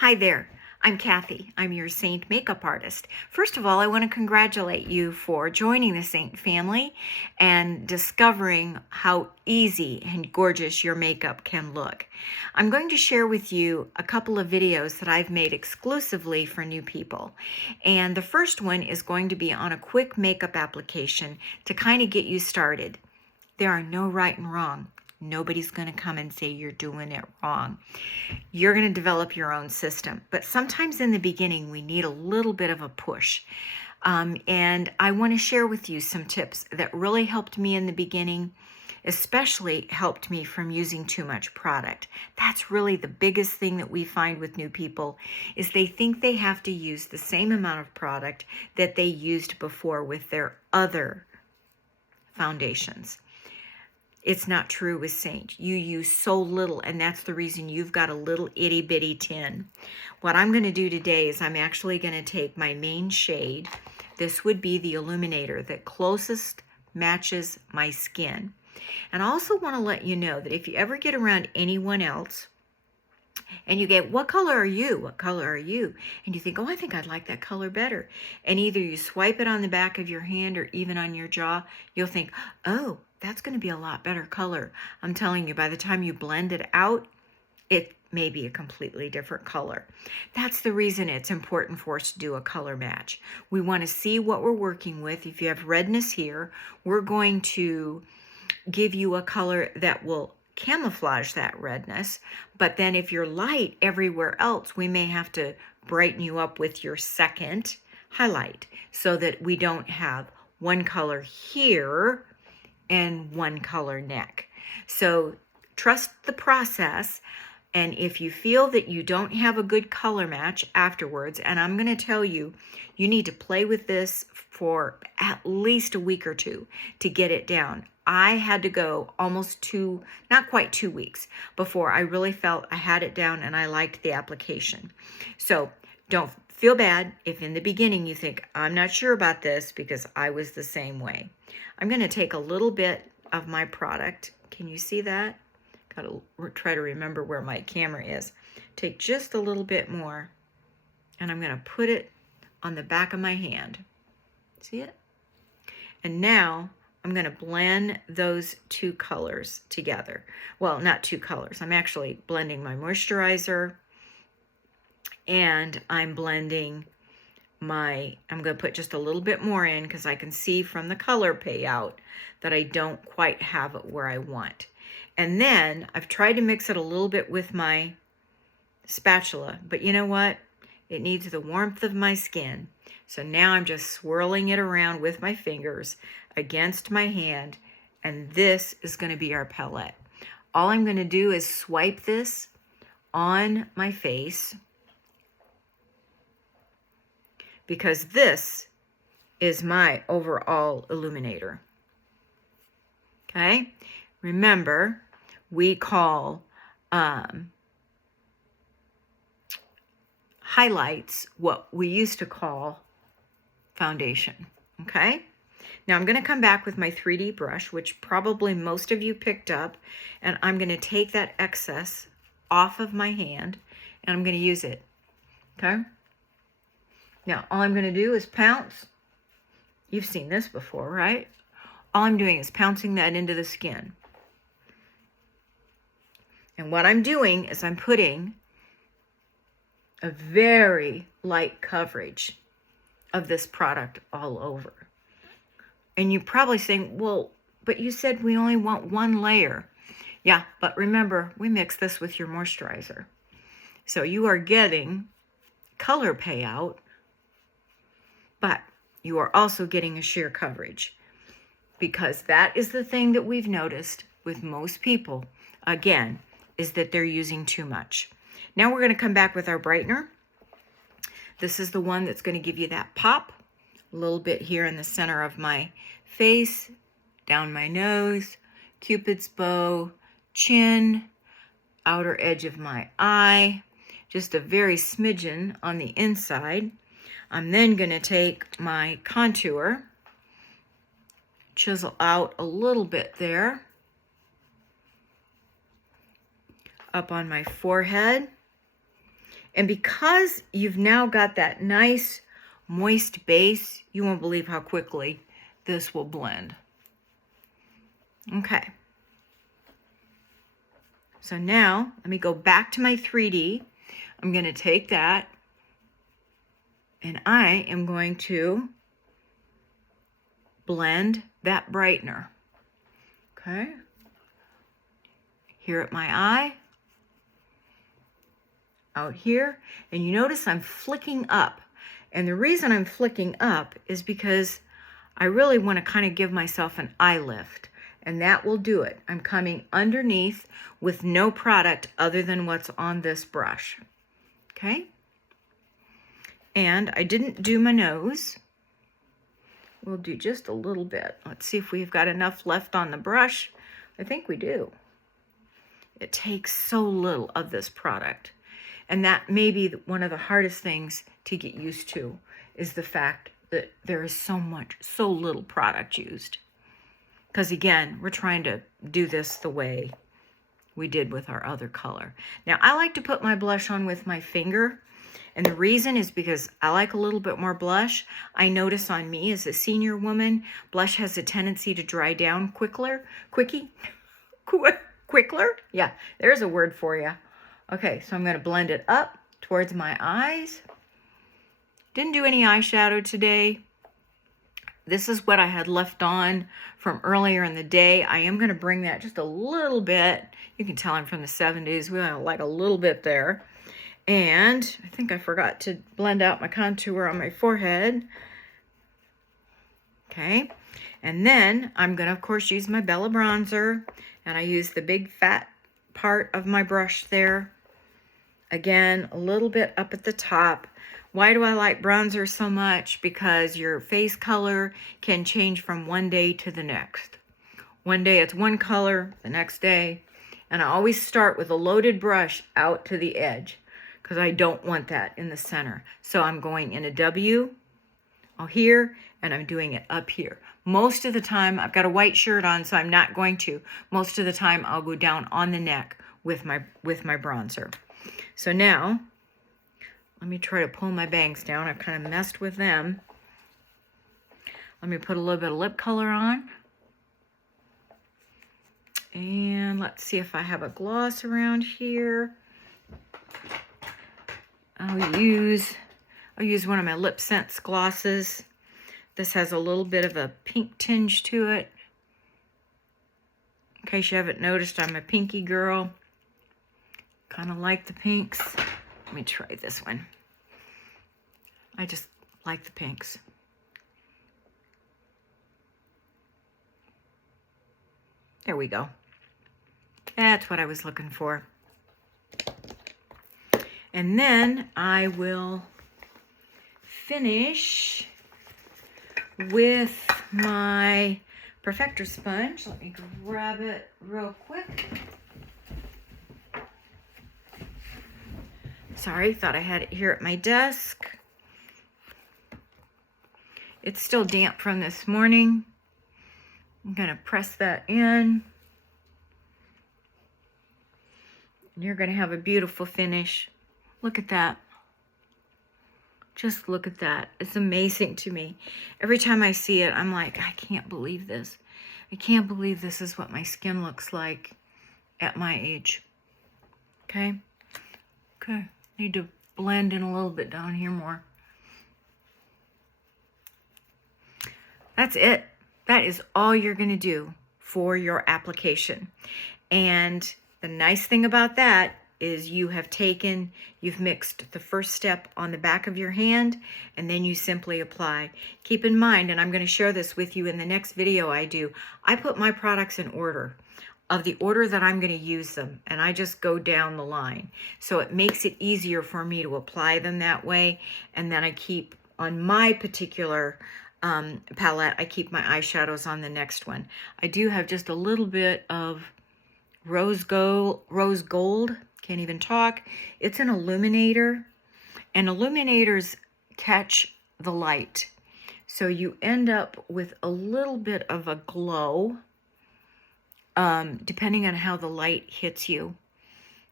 Hi there, I'm Kathy. I'm your Seint makeup artist. First of all, I want to congratulate you for joining the Seint family and discovering how easy and gorgeous your makeup can look. I'm going to share with you a couple of videos that I've made exclusively for new people. And the first one is going to be on a quick makeup application to kind of get you started. There are no right and wrong. Nobody's going to come and say you're doing it wrong. You're going to develop your own system. But sometimes in the beginning, we need a little bit of a push. And I want to share with you some tips that really helped me in the beginning, especially helped me from using too much product. That's really the biggest thing that we find with new people is they think they have to use the same amount of product that they used before with their other foundations. It's not true with Seint. You use so little, and that's the reason you've got a little itty bitty tin. What I'm going to do today is I'm actually going to take my main shade. This would be the illuminator that closest matches my skin. And I also want to let you know that if you ever get around anyone else and you get, what color are you? What color are you? And you think, oh, I think I'd like that color better. And either you swipe it on the back of your hand or even on your jaw, you'll think, oh, that's going to be a lot better color. I'm telling you, by the time you blend it out, it may be a completely different color. That's the reason it's important for us to do a color match. We want to see what we're working with. If you have redness here, we're going to give you a color that will camouflage that redness. But then if you're light everywhere else, we may have to brighten you up with your second highlight so that we don't have one color here and one color neck. So trust the process. And if you feel that you don't have a good color match afterwards, and I'm going to tell you, you need to play with this for at least a week or two to get it down. I had to go almost not quite 2 weeks before I really felt I had it down and I liked the application. So don't feel bad if in the beginning you think, I'm not sure about this, because I was the same way. I'm going to take a little bit of my product. Can you see that? Got to try to remember where my camera is. Take just a little bit more, and I'm going to put it on the back of my hand. See it? And now I'm going to blend those two colors together. Well, not two colors. I'm actually blending my moisturizer, and I'm blending I'm going to put just a little bit more in because I can see from the color payout that I don't quite have it where I want. And then I've tried to mix it a little bit with my spatula, but you know what? It needs the warmth of my skin. So now I'm just swirling it around with my fingers against my hand, and this is going to be our palette. All I'm going to do is swipe this on my face, because this is my overall illuminator. Okay? Remember, we call highlights what we used to call foundation. Okay? Now I'm going to come back with my 3D brush, which probably most of you picked up, and I'm going to take that excess off of my hand, and I'm going to use it. Okay? Now, all I'm going to do is pounce. You've seen this before, right? All I'm doing is pouncing that into the skin. And what I'm doing is I'm putting a very light coverage of this product all over. And you're probably saying, well, but you said we only want one layer. Yeah, but remember, we mix this with your moisturizer. So you are getting color payout, but you are also getting a sheer coverage, because that is the thing that we've noticed with most people, again, is that they're using too much. Now we're going to come back with our brightener. This is the one that's going to give you that pop, a little bit here in the center of my face, down my nose, Cupid's bow, chin, outer edge of my eye, just a very smidgen on the inside. I'm then going to take my contour, chisel out a little bit there, up on my forehead, And because you've now got that nice moist base, you won't believe how quickly this will blend. Okay. So now let me go back to my 3D. I'm going to take that and I am going to blend that brightener. Okay. Here at my eye. Out here. And you notice I'm flicking up. And the reason I'm flicking up is because I really want to kind of give myself an eye lift. And that will do it. I'm coming underneath with no product other than what's on this brush. Okay? And I didn't do my nose. We'll do just a little bit. Let's see if we've got enough left on the brush. I think we do. It takes so little of this product. And that may be one of the hardest things to get used to, is the fact that there is so little product used. Because again, we're trying to do this the way we did with our other color. Now, I like to put my blush on with my finger. And the reason is because I like a little bit more blush. I notice on me as a senior woman, blush has a tendency to dry down quicker. Yeah, there's a word for you. Okay, so I'm going to blend it up towards my eyes. Didn't do any eyeshadow today. This is what I had left on from earlier in the day. I am going to bring that just a little bit. You can tell I'm from the 70s. We like a little bit there. And I think I forgot to blend out my contour on my forehead. Okay. And then I'm going to, of course, use my Bella bronzer. And I use the big fat part of my brush there. Again, a little bit up at the top. Why do I like bronzer so much? Because your face color can change from one day to the next. One day it's one color, the next day. And I always start with a loaded brush out to the edge because I don't want that in the center. So I'm going in a W here, and I'm doing it up here. Most of the time, I've got a white shirt on, so I'm not going to. Most of the time, I'll go down on the neck with my bronzer. So now, let me try to pull my bangs down. I've kind of messed with them. Let me put a little bit of lip color on. And let's see if I have a gloss around here. I'll use one of my Lip Scents glosses. This has a little bit of a pink tinge to it. In case you haven't noticed, I'm a pinky girl. Kind of like the pinks. Let me try this one. I just like the pinks. There we go. That's what I was looking for. And then I will finish with my Perfector sponge. Let me grab it real quick. Sorry, thought I had it here at my desk. It's still damp from this morning. I'm going to press that in. And you're going to have a beautiful finish. Look at that. Just look at that. It's amazing to me. Every time I see it, I'm like, I can't believe this. I can't believe this is what my skin looks like at my age. Okay? Okay. Need to blend in a little bit down here more. That's it. That is all you're going to do for your application. And the nice thing about that is you've mixed the first step on the back of your hand, and then you simply apply. Keep in mind, and I'm going to share this with you in the next video I do, I put my products in order of the order that I'm going to use them, and I just go down the line. So it makes it easier for me to apply them that way, and then I keep, on my particular palette, I keep my eyeshadows on the next one. I do have just a little bit of rose gold, can't even talk. It's an illuminator, and illuminators catch the light. So you end up with a little bit of a glow, depending on how the light hits you.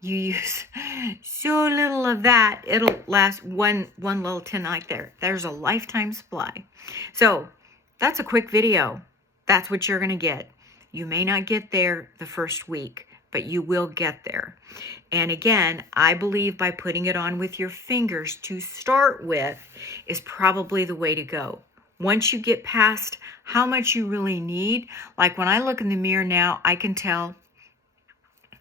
You use so little of that, it'll last one little tin like there's a lifetime supply. So that's a quick video. That's what you're going to get. You may not get there the first week, but you will get there. And again, I believe by putting it on with your fingers to start with is probably the way to go. Once you get past how much you really need, like when I look in the mirror now, I can tell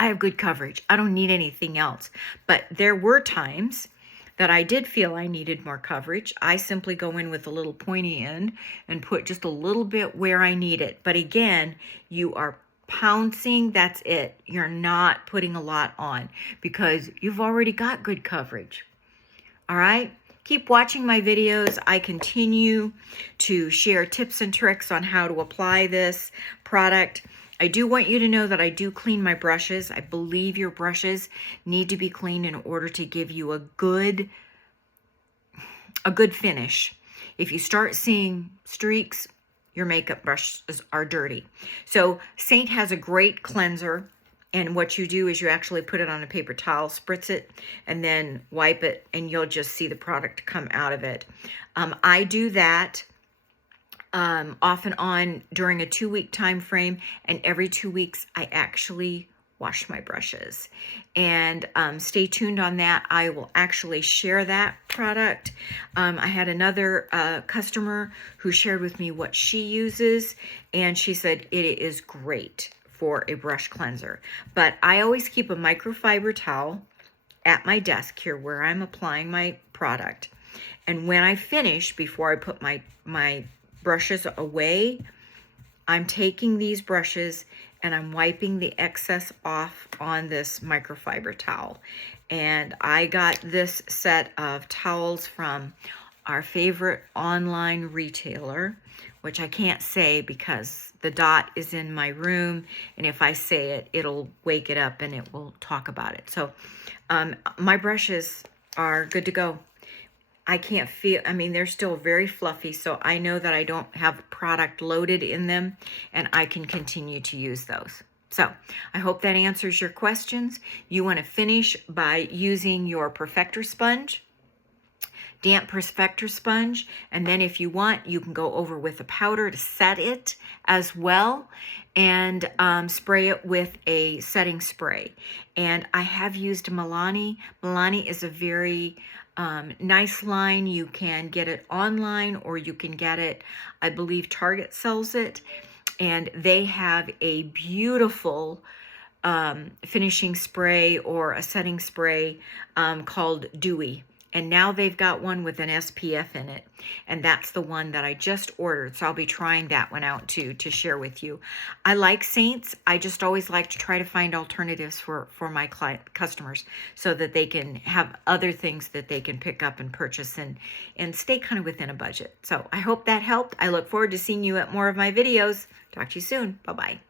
I have good coverage. I don't need anything else. But there were times that I did feel I needed more coverage. I simply go in with a little pointy end and put just a little bit where I need it. But again, you are pouncing, that's it. You're not putting a lot on because you've already got good coverage. All right? Keep watching my videos. I continue to share tips and tricks on how to apply this product. I do want you to know that I do clean my brushes. I believe your brushes need to be cleaned in order to give you a good finish. If you start seeing streaks, your makeup brushes are dirty. So Seint has a great cleanser. And what you do is you actually put it on a paper towel, spritz it, and then wipe it, and you'll just see the product come out of it. I do that off and on during a 2-week time frame, and every 2 weeks I actually wash my brushes. And stay tuned on that. I will actually share that product. I had another customer who shared with me what she uses, and she said it is great for a brush cleanser. But I always keep a microfiber towel at my desk here where I'm applying my product. And when I finish, before I put my brushes away, I'm taking these brushes and I'm wiping the excess off on this microfiber towel. And I got this set of towels from our favorite online retailer, which I can't say because the dot is in my room, and if I say it, it'll wake it up and it will talk about it. So my brushes are good to go. I can't feel, I mean, they're still very fluffy, so I know that I don't have product loaded in them, and I can continue to use those. So I hope that answers your questions. You want to finish by using your Perfector sponge, damp Perfector sponge, and then if you want, you can go over with a powder to set it as well, and spray it with a setting spray. And I have used Milani. Milani is a very nice line. You can get it online, or you can get it, I believe Target sells it, and they have a beautiful finishing spray or a setting spray called Dewy. And now they've got one with an SPF in it, and that's the one that I just ordered. So I'll be trying that one out too to share with you. I like Seints. I just always like to try to find alternatives for my customers so that they can have other things that they can pick up and purchase and stay kind of within a budget. So I hope that helped. I look forward to seeing you at more of my videos. Talk to you soon. Bye-bye.